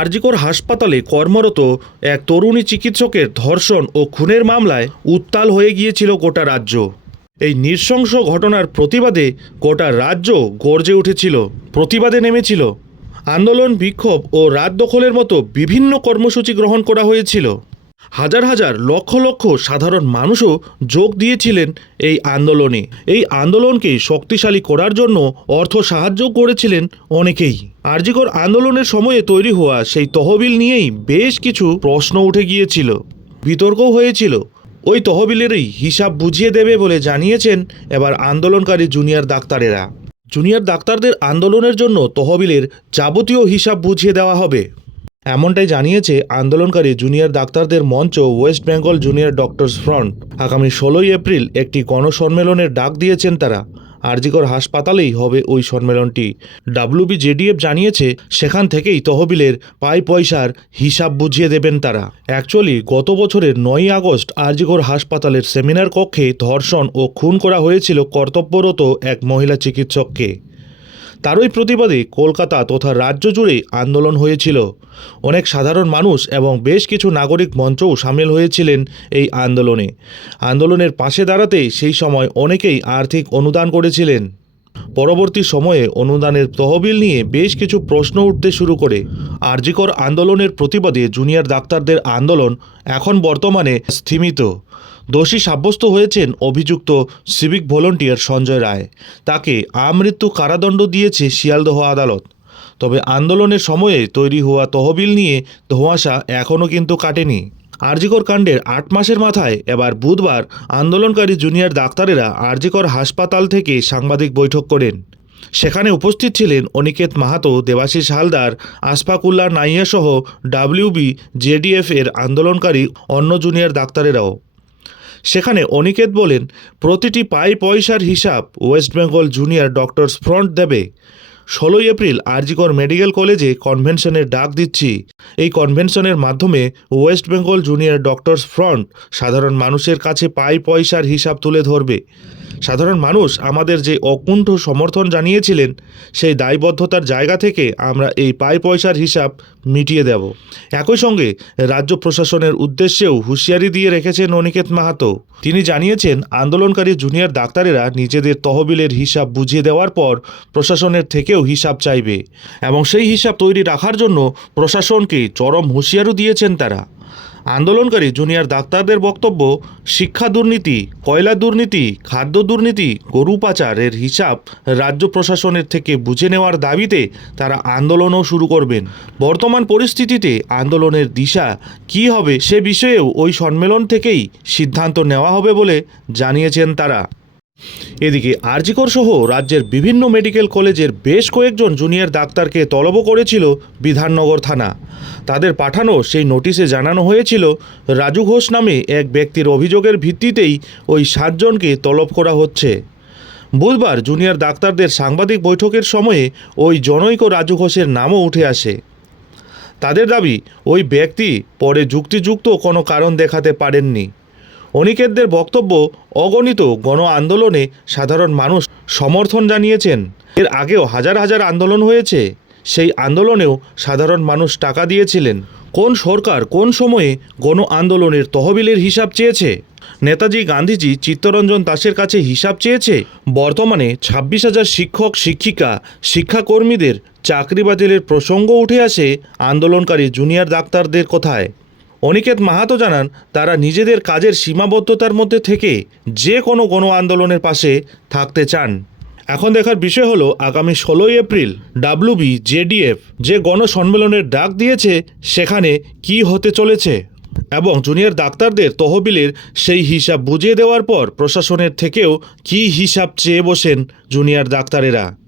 আরজিকর হাসপাতালে কর্মরত এক তরুণী চিকিৎসকের ধর্ষণ ও খুনের মামলায় উত্তাল হয়ে গিয়েছিল গোটা রাজ্য। এই নৃশংস ঘটনার প্রতিবাদে গোটা রাজ্য গর্জে উঠেছিল, প্রতিবাদে নেমেছিল। আন্দোলন, বিক্ষোভ ও রাত দখলের মতো বিভিন্ন কর্মসূচি গ্রহণ করা হয়েছিল। হাজার হাজার, লক্ষ লক্ষ সাধারণ মানুষও যোগ দিয়েছিলেন এই আন্দোলনে। এই আন্দোলনকে শক্তিশালী করার জন্য অর্থ সাহায্য করেছিলেন অনেকেই। আরজিকর আন্দোলনের সময়ে তৈরি হওয়া সেই তহবিল নিয়েই বেশ কিছু প্রশ্ন উঠে গিয়েছিল, বিতর্কও হয়েছিল। ওই তহবিলেরই হিসাব বুঝিয়ে দেবে বলে জানিয়েছেন এবার আন্দোলনকারী জুনিয়র ডাক্তারেরা। জুনিয়র ডাক্তারদের আন্দোলনের জন্য তহবিলের যাবতীয় হিসাব বুঝিয়ে দেওয়া হবে। এমনটাই জানিয়েছে আন্দোলনকারী জুনিয়র ডাক্তারদের মঞ্চ West Bengal junior doctors front. আগামী ষোলোই এপ্রিল একটি গণসম্মেলনের ডাক দিয়েছেন তারা। আরজিকর হাসপাতালেই হবে ওই সম্মেলনটি। ডাব্লিউবি জেডিএফ জানিয়েছে, সেখান থেকেই তহবিলের পাই পয়সার হিসাব বুঝিয়ে দেবেন তারা। অ্যাকচুয়ালি গত বছরের নয়ই আগস্ট আরজিকর হাসপাতালের সেমিনার কক্ষে ধর্ষণ ও খুন করা হয়েছিল কর্তব্যরত এক মহিলা চিকিৎসককে। তারই প্রতিবাদে কলকাতা তথা রাজ্য জুড়ে আন্দোলন হয়েছিল। অনেক সাধারণ মানুষ এবং বেশ কিছু নাগরিক মঞ্চও সামিল হয়েছিলেন এই আন্দোলনে। আন্দোলনের পাশে দাঁড়াতে সেই সময় অনেকেই আর্থিক অনুদান করেছিলেন। পরবর্তী সময়ে অনুদানের তহবিল নিয়ে বেশ কিছু প্রশ্ন উঠতে শুরু করে। আরজিকর আন্দোলনের প্রতিবাদে জুনিয়র ডাক্তারদের আন্দোলন এখন বর্তমানে স্থিমিত। দোষী সাব্যস্ত হয়েছেন অভিযুক্ত সিভিক ভলেন্টিয়ার সঞ্জয় রায়। তাকে আমৃত্যু কারাদণ্ড দিয়েছে শিয়ালদহ আদালত। তবে আন্দোলনের সময়ে তৈরি হওয়া তহবিল নিয়ে ধোঁয়াশা এখনও কিন্তু কাটেনি। আরজিকর কাণ্ডের আট মাসের মাথায় এবার বুধবার আন্দোলনকারী জুনিয়র ডাক্তারেরা আরজিকর হাসপাতাল থেকে সাংবাদিক বৈঠক করেন। সেখানে উপস্থিত ছিলেন অনিকেত মাহাতো, দেবাশিস হালদার আশফাকুল্লাহ নাইয়া সহ ডাব্লিউবি জেডিএফ এর আন্দোলনকারী অন্য জুনিয়র ডাক্তারেরাও। সেখানে অনিকেত বলেন, প্রতিটি পাই পয়সার হিসাব West Bengal junior doctors front দেবে। ষোলোই এপ্রিল আরজিকর মেডিকেল কলেজে কনভেনশনের ডাক দিচ্ছি। এই কনভেনশনের মাধ্যমে West Bengal junior doctors front সাধারণ মানুষের কাছে পাই পয়সার হিসাব তুলে ধরবে। সাধারণ মানুষ আমাদের যে অকুণ্ঠ সমর্থন জানিয়েছিলেন, সেই দায়বদ্ধতার জায়গা থেকে আমরা এই পায় পয়সার হিসাব মিটিয়ে দেব। একই সঙ্গে রাজ্য প্রশাসনের উদ্দেশ্যেও হুঁশিয়ারি দিয়ে রেখেছেন অনিকেত মাহাতো। তিনি জানিয়েছেন, আন্দোলনকারী জুনিয়র ডাক্তারেরা নিজেদের তহবিলের হিসাব বুঝিয়ে দেওয়ার পর প্রশাসনের থেকেও হিসাব চাইবে এবং সেই হিসাব তৈরি রাখার জন্য প্রশাসনকে চরম হুঁশিয়ারও দিয়েছেন তারা। আন্দোলনকারী জুনিয়র ডাক্তারদের বক্তব্য, শিক্ষা দুর্নীতি, কয়লা দুর্নীতি, খাদ্য দুর্নীতি, গরু পাচারের হিসাব রাজ্য প্রশাসনের থেকে বুঝে নেওয়ার দাবিতে তারা আন্দোলনও শুরু করবেন। বর্তমান পরিস্থিতিতে আন্দোলনের দিশা কি হবে সে বিষয়েও ওই সম্মেলন থেকেই সিদ্ধান্ত নেওয়া হবে বলে জানিয়েছেন তারা। এদিকে আরজিকর সহ রাজ্যের বিভিন্ন মেডিকেল কলেজের বেশ কয়েকজন জুনিয়র ডাক্তারকে তলব করেছিল বিধাননগর থানা। তাদের পাঠানো সেই নোটিশে জানানো হয়েছিল, রাজু ঘোষ নামে এক ব্যক্তির অভিযোগের ভিত্তিতেই ওই সাতজনকে তলব করা হচ্ছে। বুধবার জুনিয়র ডাক্তারদের সাংবাদিক বৈঠকের সময়ে ওই জনৈক রাজু ঘোষের নামও উঠে আসে। তাদের দাবি, ওই ব্যক্তি পরে যুক্তিযুক্ত কোনো কারণ দেখাতে পারেননি। অনিকেতদের বক্তব্য অগণিত গণ আন্দোলনে সাধারণ মানুষ সমর্থন জানিয়েছেন। এর আগেও হাজার হাজার আন্দোলন হয়েছে, সেই আন্দোলনেও সাধারণ মানুষ টাকা দিয়েছিলেন। কোন সরকার কোন সময়ে গণ আন্দোলনের তহবিলের হিসাব চেয়েছে? নেতাজি গান্ধীজি চিত্তরঞ্জন দাসের কাছে হিসাব চেয়েছে, বর্তমানে ছাব্বিশ হাজার শিক্ষক, শিক্ষিকা, শিক্ষাকর্মীদের চাকরি বাতিলের প্রসঙ্গ উঠে আসে আন্দোলনকারী জুনিয়র ডাক্তারদের কথায়। অনিকেত মাহাতো জানান, তারা নিজেদের কাজের সীমাবদ্ধতার মধ্যে থেকে যে কোনো গণ আন্দোলনের পাশে থাকতে চান। এখন দেখার বিষয় হলো, আগামী ষোলোই এপ্রিল ডাব্লিউবি জেডিএফ যে গণসম্মেলনের ডাক দিয়েছে, সেখানে কি হতে চলেছে? এবং জুনিয়র ডাক্তারদের তহবিলের সেই হিসাব বুঝিয়ে দেওয়ার পর প্রশাসনের থেকেও কি হিসাব চেয়ে বসেন জুনিয়র ডাক্তারেরা?